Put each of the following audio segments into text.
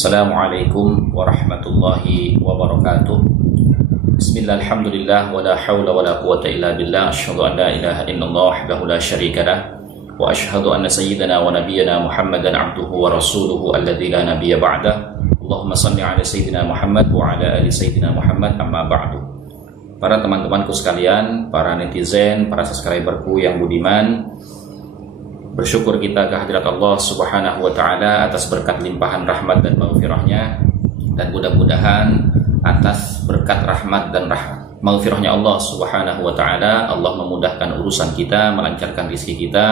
Assalamualaikum warahmatullahi wabarakatuh. Bismillah, alhamdulillah, wa la hawla wa la quwata illa billah. Asyhadu an la ilaha illallah wahdahu la syarika lah, wa asyhadu anna sayyidana wa nabiyyana Muhammadan abduhu wa rasuluhu alladzi la nabiyya ba'dah. Allahumma shalli ala sayyidina Muhammad wa ala ali sayyidina Muhammad, amma ba'du. Para teman-temanku sekalian, para netizen, para subscriberku yang budiman, bersyukur kita kehadirat Allah Subhanahu wa Ta'ala atas berkat limpahan rahmat dan maghfirahnya, dan mudah-mudahan atas berkat rahmat dan maghfirahnya Allah Subhanahu wa Ta'ala, Allah memudahkan urusan kita, melancarkan rezeki kita,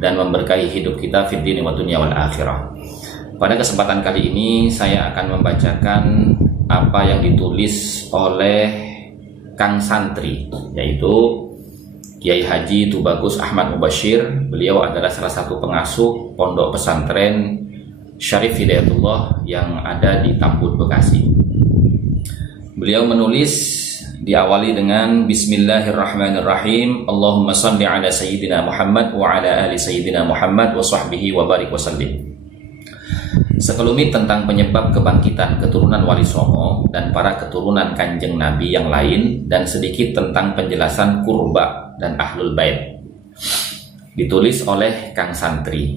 dan memberkahi hidup kita fid dini wa dunya wal akhirah. Pada kesempatan kali ini saya akan membacakan apa yang ditulis oleh Kang Santri, yaitu Kiai Haji Tubagus Ahmad Mubashir. Beliau adalah salah satu pengasuh pondok pesantren Syarif Hidayatullah yang ada di Tambun, Bekasi. Beliau menulis, diawali dengan Bismillahirrahmanirrahim. Allahumma salli ala sayyidina Muhammad wa ala ali sayyidina Muhammad wa sahbihi wa barik wa sallim. Sekelumit tentang penyebab kebangkitan keturunan Wali Songo dan para keturunan Kanjeng Nabi yang lain, dan sedikit tentang penjelasan kurba dan ahlul bait. Ditulis oleh Kang Santri.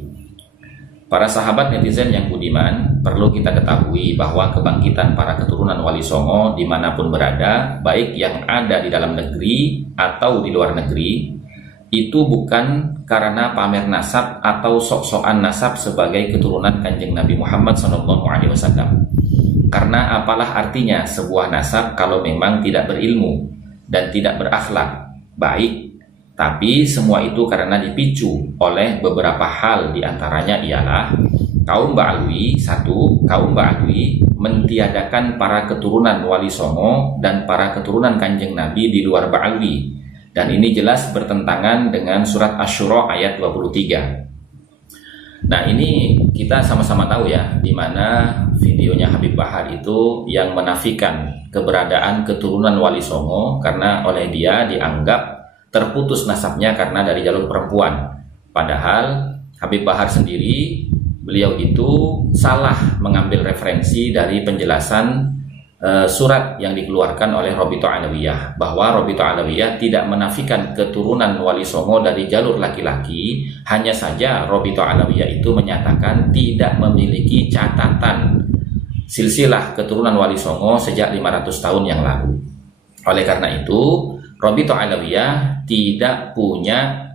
Para sahabat netizen yang budiman, perlu kita ketahui bahwa kebangkitan para keturunan Wali Songo dimanapun berada, baik yang ada di dalam negeri atau di luar negeri, itu bukan karena pamer nasab atau sok-sokan nasab sebagai keturunan Kanjeng Nabi Muhammad SAW. Karena apalah artinya sebuah nasab kalau memang tidak berilmu dan tidak berakhlak baik. Tapi semua itu karena dipicu oleh beberapa hal, diantaranya ialah kaum Ba'alwi. Satu, kaum Ba'alwi mentiadakan para keturunan Wali Songo dan para keturunan Kanjeng Nabi di luar Ba'alwi. Dan ini jelas bertentangan dengan surat Asy-Syura ayat 23. Nah, ini kita sama-sama tahu ya, di mana videonya Habib Bahar itu yang menafikan keberadaan keturunan Wali Songo karena oleh dia dianggap terputus nasabnya karena dari jalur perempuan. Padahal Habib Bahar sendiri, beliau itu salah mengambil referensi dari penjelasan surat yang dikeluarkan oleh Robito Alawiyah, bahwa Robito Alawiyah tidak menafikan keturunan Wali Songo dari jalur laki-laki. Hanya saja Robito Alawiyah itu menyatakan tidak memiliki catatan silsilah keturunan Wali Songo sejak 500 tahun yang lalu. Oleh karena itu, Robito Alawiyah tidak punya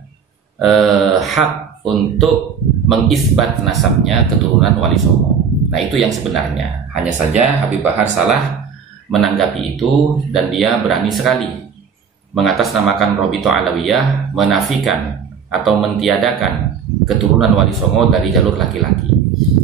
hak untuk mengisbat nasabnya keturunan Wali Songo. Nah, itu yang sebenarnya. Hanya saja Habib Bahar salah menanggapi itu, dan dia berani sekali mengatasnamakan Robito Alawiyah, menafikan atau mentiadakan keturunan Wali Songo dari jalur laki-laki.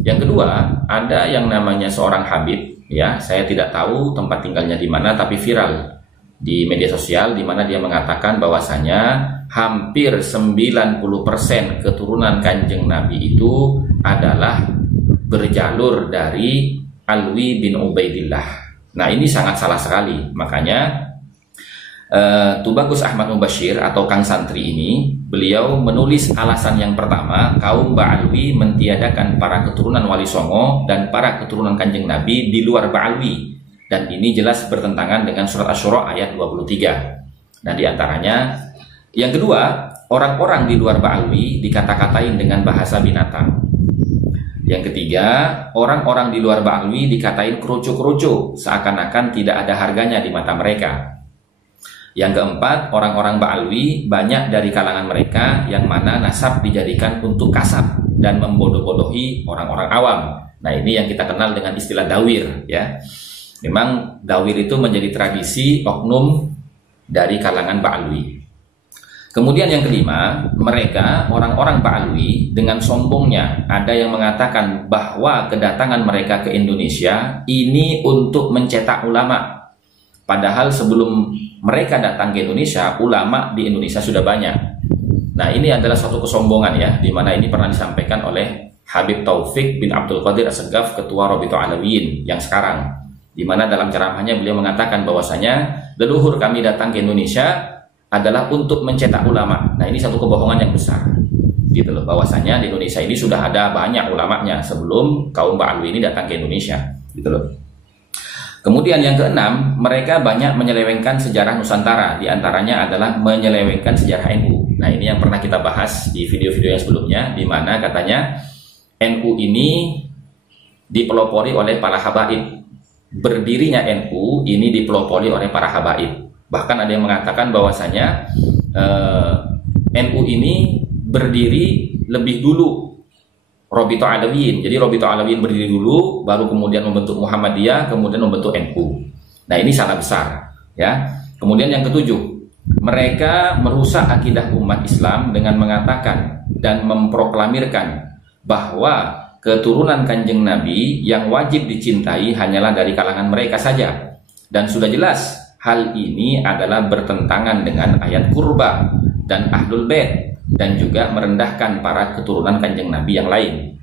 Yang kedua, ada yang namanya seorang Habib, ya, saya tidak tahu tempat tinggalnya di mana, tapi viral di media sosial, di mana dia mengatakan bahwasanya hampir 90% keturunan Kanjeng Nabi itu adalah berjalur dari Alwi bin Ubaidillah. Nah, ini sangat salah sekali. Makanya Tubagus Ahmad Mubashir atau Kang Santri ini, beliau menulis alasan yang pertama, kaum Ba'alwi mentiadakan para keturunan Wali Songo dan para keturunan Kanjeng Nabi di luar Ba'alwi. Dan ini jelas bertentangan dengan surat Asy-Syura ayat 23. Nah, diantaranya yang kedua, orang-orang di luar Ba'alwi dikata-katain dengan bahasa binatang. Yang ketiga, orang-orang di luar Ba'alwi dikatain kerucu-kerucu, seakan-akan tidak ada harganya di mata mereka. Yang keempat, orang-orang Ba'alwi banyak dari kalangan mereka yang mana nasab dijadikan untuk kasab dan membodoh-bodohi orang-orang awam. Nah, ini yang kita kenal dengan istilah dawir, ya. Memang dawir itu menjadi tradisi oknum dari kalangan Ba'alwi. Kemudian yang kelima, mereka orang-orang Ba'alwi dengan sombongnya ada yang mengatakan bahwa kedatangan mereka ke Indonesia ini untuk mencetak ulama. Padahal sebelum mereka datang ke Indonesia, ulama di Indonesia sudah banyak. Nah, ini adalah suatu kesombongan ya, di mana ini pernah disampaikan oleh Habib Taufik bin Abdul Qadir As-Segaf, ketua Robito Alawiyin yang sekarang, di mana dalam ceramahnya beliau mengatakan bahwasanya leluhur kami datang ke Indonesia adalah untuk mencetak ulama. Nah, ini satu kebohongan yang besar. gitu loh, bahwasanya di Indonesia ini sudah ada banyak ulamanya sebelum kaum Ba'alwi ini datang ke Indonesia, gitu loh. Kemudian yang keenam, mereka banyak menyelewengkan sejarah Nusantara, diantaranya adalah menyelewengkan sejarah NU. Nah, ini yang pernah kita bahas di video-video yang sebelumnya, di mana katanya NU ini dipelopori oleh para habaib. Berdirinya NU ini dipelopori oleh para habaib. Bahkan ada yang mengatakan bahwasanya NU ini berdiri lebih dulu Robito Alawiyin. Jadi Robito Alawiyin berdiri dulu, baru kemudian membentuk Muhammadiyah, kemudian membentuk NU. Nah, ini salah besar, ya. Kemudian yang ketujuh, mereka merusak akidah umat Islam dengan mengatakan dan memproklamirkan bahwa keturunan Kanjeng Nabi yang wajib dicintai hanyalah dari kalangan mereka saja. Dan sudah jelas hal ini adalah bertentangan dengan ayat kurba dan Ahlul Bait, dan juga merendahkan para keturunan Kanjeng Nabi yang lain.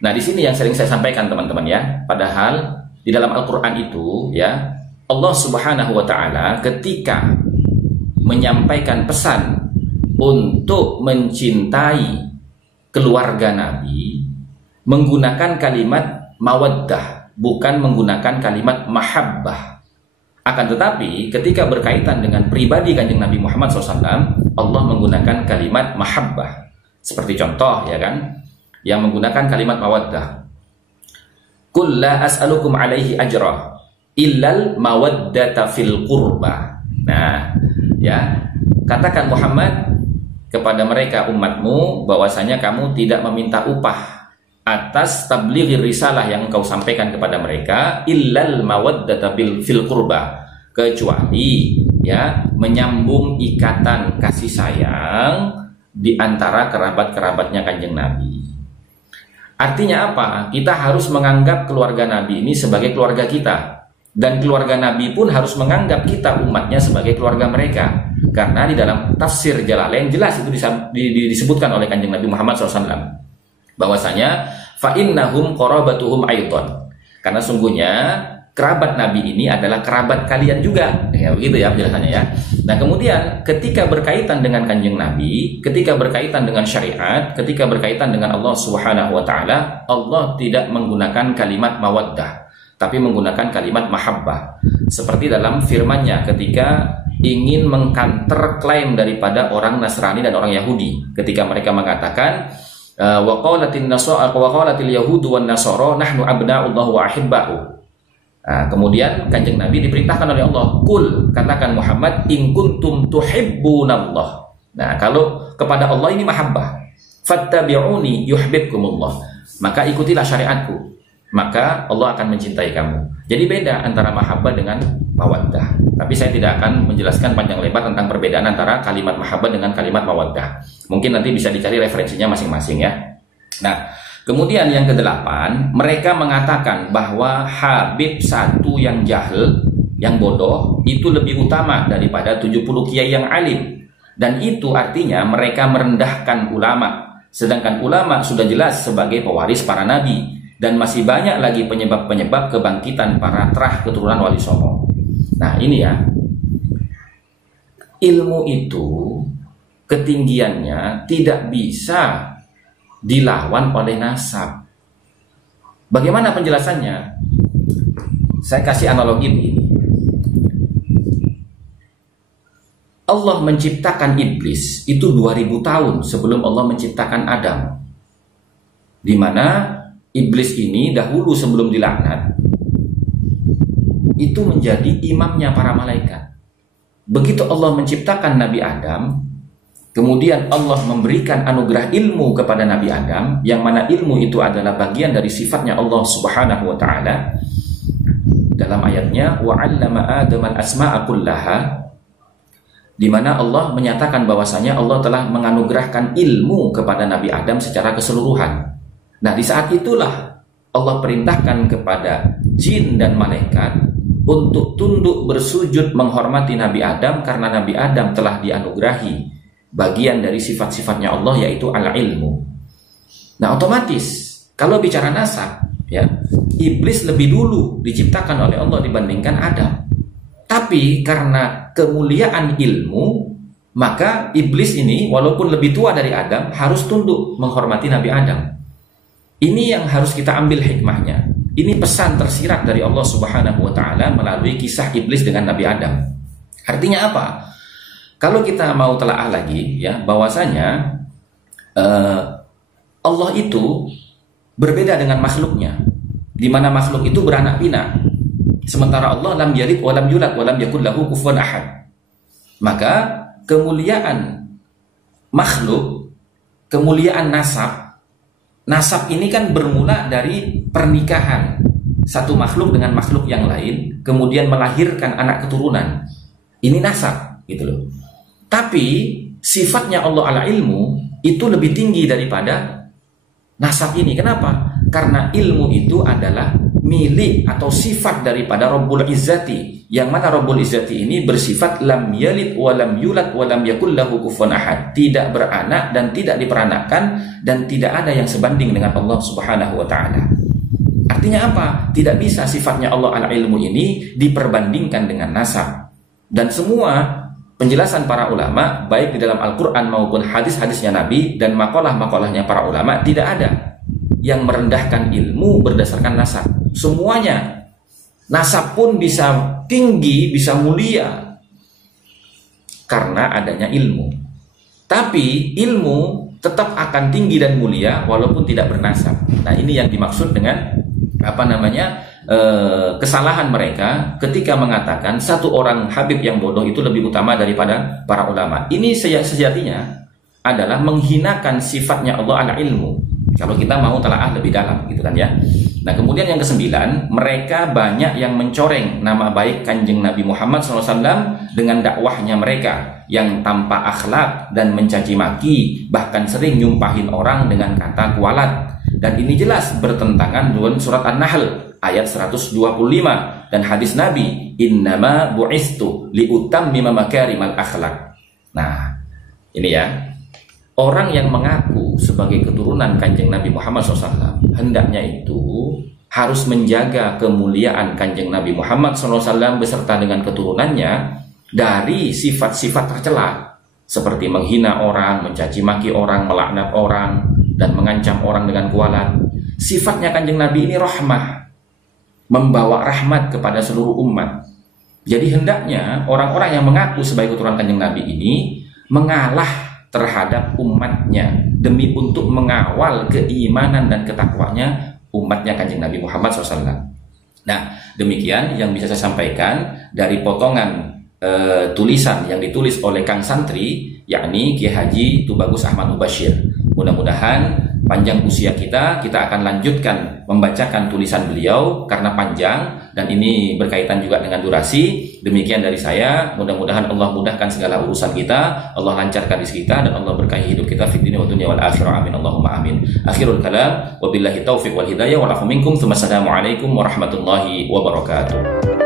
Nah, di sini yang sering saya sampaikan teman-teman ya, padahal di dalam Al-Qur'an itu ya, Allah Subhanahu wa taala ketika menyampaikan pesan untuk mencintai keluarga Nabi menggunakan kalimat mawaddah, bukan menggunakan kalimat mahabbah. Akan tetapi ketika berkaitan dengan pribadi Kanjeng Nabi Muhammad SAW, Allah menggunakan kalimat mahabbah. Seperti contoh ya kan, yang menggunakan kalimat mawaddah. Qul la as'alukum alaihi ajra illal mawaddata fil qurba. Nah, ya, katakan Muhammad kepada mereka umatmu bahwasanya kamu tidak meminta upah atas tablighi risalah yang engkau sampaikan kepada mereka illal mawaddata fil qurba, kecuali ya menyambung ikatan kasih sayang di antara kerabat-kerabatnya Kanjeng Nabi. Artinya apa? Kita harus menganggap keluarga Nabi ini sebagai keluarga kita, dan keluarga Nabi pun harus menganggap kita umatnya sebagai keluarga mereka. Karena di dalam tafsir Jalalain jelas itu disebutkan oleh Kanjeng Nabi Muhammad SAW bahwasanya fa innahum qarabatuhum aidan, karena sungguhnya kerabat Nabi ini adalah kerabat kalian juga, ya begitu ya penjelasannya ya. Nah, kemudian ketika berkaitan dengan Kanjeng Nabi, ketika berkaitan dengan syariat, ketika berkaitan dengan Allah Subhanahu wa taala, Allah tidak menggunakan kalimat mawaddah, tapi menggunakan kalimat mahabbah. Seperti dalam firman-Nya ketika ingin mengcounter klaim daripada orang Nasrani dan orang Yahudi, ketika mereka mengatakan wa qalatil yahudu wan nasara nahnu abna'ullah wa ahibba'u. Nah, kemudian Kanjeng Nabi diperintahkan oleh Allah, "Qul," katakan Muhammad, "in kuntum tuhibbunallah." Nah, kalau kepada Allah ini mahabbah, fattabi'uni yuhibbukumullah. Maka ikutilah syariatku, maka Allah akan mencintai kamu. Jadi beda antara mahabbah dengan mawaddah. Tapi saya tidak akan menjelaskan panjang lebar tentang perbedaan antara kalimat mahabbah dengan kalimat mawaddah. Mungkin nanti bisa dicari referensinya masing-masing ya. Nah, kemudian yang kedelapan, mereka mengatakan bahwa Habib satu yang jahil, yang bodoh, itu lebih utama daripada 70 kiai yang alim. Dan itu artinya mereka merendahkan ulama. Sedangkan ulama sudah jelas sebagai pewaris para nabi. Dan masih banyak lagi penyebab-penyebab kebangkitan para terah keturunan Wali Songo. Nah, ini ya, ilmu itu ketinggiannya tidak bisa dilawan oleh nasab. Bagaimana penjelasannya? Saya kasih analogi begini. Allah menciptakan iblis itu 2000 tahun sebelum Allah menciptakan Adam. Di mana iblis ini dahulu sebelum dilaknat itu menjadi imamnya para malaikat. Begitu Allah menciptakan Nabi Adam, kemudian Allah memberikan anugerah ilmu kepada Nabi Adam, yang mana ilmu itu adalah bagian dari sifatnya Allah Subhanahu wa taala. Dalam ayatnya wa 'allama Adam al-asma'a kullaha, di mana Allah menyatakan bahwasanya Allah telah menganugerahkan ilmu kepada Nabi Adam secara keseluruhan. Nah, di saat itulah Allah perintahkan kepada jin dan malaikat untuk tunduk bersujud menghormati Nabi Adam, karena Nabi Adam telah dianugerahi bagian dari sifat-sifatnya Allah, yaitu al-ilmu. Nah, otomatis kalau bicara nasab ya, iblis lebih dulu diciptakan oleh Allah dibandingkan Adam. Tapi karena kemuliaan ilmu, Maka iblis ini walaupun lebih tua dari Adam harus tunduk menghormati Nabi Adam. Ini yang harus kita ambil hikmahnya. Ini pesan tersirat dari Allah Subhanahu wa taala melalui kisah iblis dengan Nabi Adam. Artinya apa? Kalau kita mau telaah lagi ya, bahwasanya Allah itu berbeda dengan makhluknya, di mana makhluk itu beranak pinak, sementara Allah lam yalid wa lam yulad wa lam yakul lahu kufuwan ahad. Maka kemuliaan makhluk, kemuliaan nasab ini kan bermula dari pernikahan satu makhluk dengan makhluk yang lain, kemudian melahirkan anak keturunan. Ini nasab, gitu loh. Tapi sifatnya Allah ala ilmu itu lebih tinggi daripada nasab ini. Kenapa? Karena ilmu itu adalah milik atau sifat daripada Rabbul Izzati, yang mana Rabbul Izzati ini bersifat lam yalid wa lam yulad wa lam yakul lahu kufuwan ahad, tidak beranak dan tidak diperanakkan dan tidak ada yang sebanding dengan Allah Subhanahu wa taala. Artinya apa? Tidak bisa sifatnya Allah ala ilmu ini diperbandingkan dengan nasab. Dan semua penjelasan para ulama baik di dalam Al-Qur'an maupun hadis-hadisnya Nabi dan makalah-makalahnya para ulama tidak ada yang merendahkan ilmu berdasarkan nasab. Semuanya, nasab pun bisa tinggi, bisa mulia karena adanya ilmu. Tapi ilmu tetap akan tinggi dan mulia walaupun tidak bernasab. Nah, ini yang dimaksud dengan kesalahan mereka ketika mengatakan satu orang Habib yang bodoh itu lebih utama daripada para ulama. Ini sejatinya adalah menghinakan sifatnya Allah ala ilmu. Kalau kita mau telaah lebih dalam, gitu kan ya. Nah, kemudian yang kesembilan, mereka banyak yang mencoreng nama baik Kanjeng Nabi Muhammad SAW dengan dakwahnya mereka yang tanpa akhlak dan mencaci maki, bahkan sering nyumpahin orang dengan kata kualat. Dan ini jelas bertentangan dengan surat An-Nahl ayat 125 dan hadis Nabi, innama bu'istu liutammima makarimal akhlak. Nah, ini ya. Orang yang mengaku sebagai keturunan Kanjeng Nabi Muhammad SAW hendaknya itu harus menjaga kemuliaan Kanjeng Nabi Muhammad SAW beserta dengan keturunannya dari sifat-sifat tercela seperti menghina orang, mencaci maki orang, melaknat orang, dan mengancam orang dengan kualat. Sifatnya Kanjeng Nabi ini rahmah, membawa rahmat kepada seluruh umat. Jadi hendaknya orang-orang yang mengaku sebagai keturunan Kanjeng Nabi ini mengalah terhadap umatnya demi untuk mengawal keimanan dan ketakwanya umatnya Kanjeng Nabi Muhammad SAW. Nah, demikian yang bisa saya sampaikan dari potongan tulisan yang ditulis oleh Kang Santri, yakni Kiai Haji Tubagus Ahmad Mubashir. Mudah-mudahan panjang usia kita akan lanjutkan membacakan tulisan beliau karena panjang dan ini berkaitan juga dengan durasi. Demikian dari saya, mudah-mudahan Allah mudahkan segala urusan kita, Allah lancarkan rezeki kita, dan Allah berkahi hidup kita fid dunya wa dunya wal akhirah. Amin Allahumma amin. Akhirul kalam, wabillahi taufiq wal hidayah, wa lakum minkum, tsumma assalamu alaikum warahmatullahi wabarakatuh.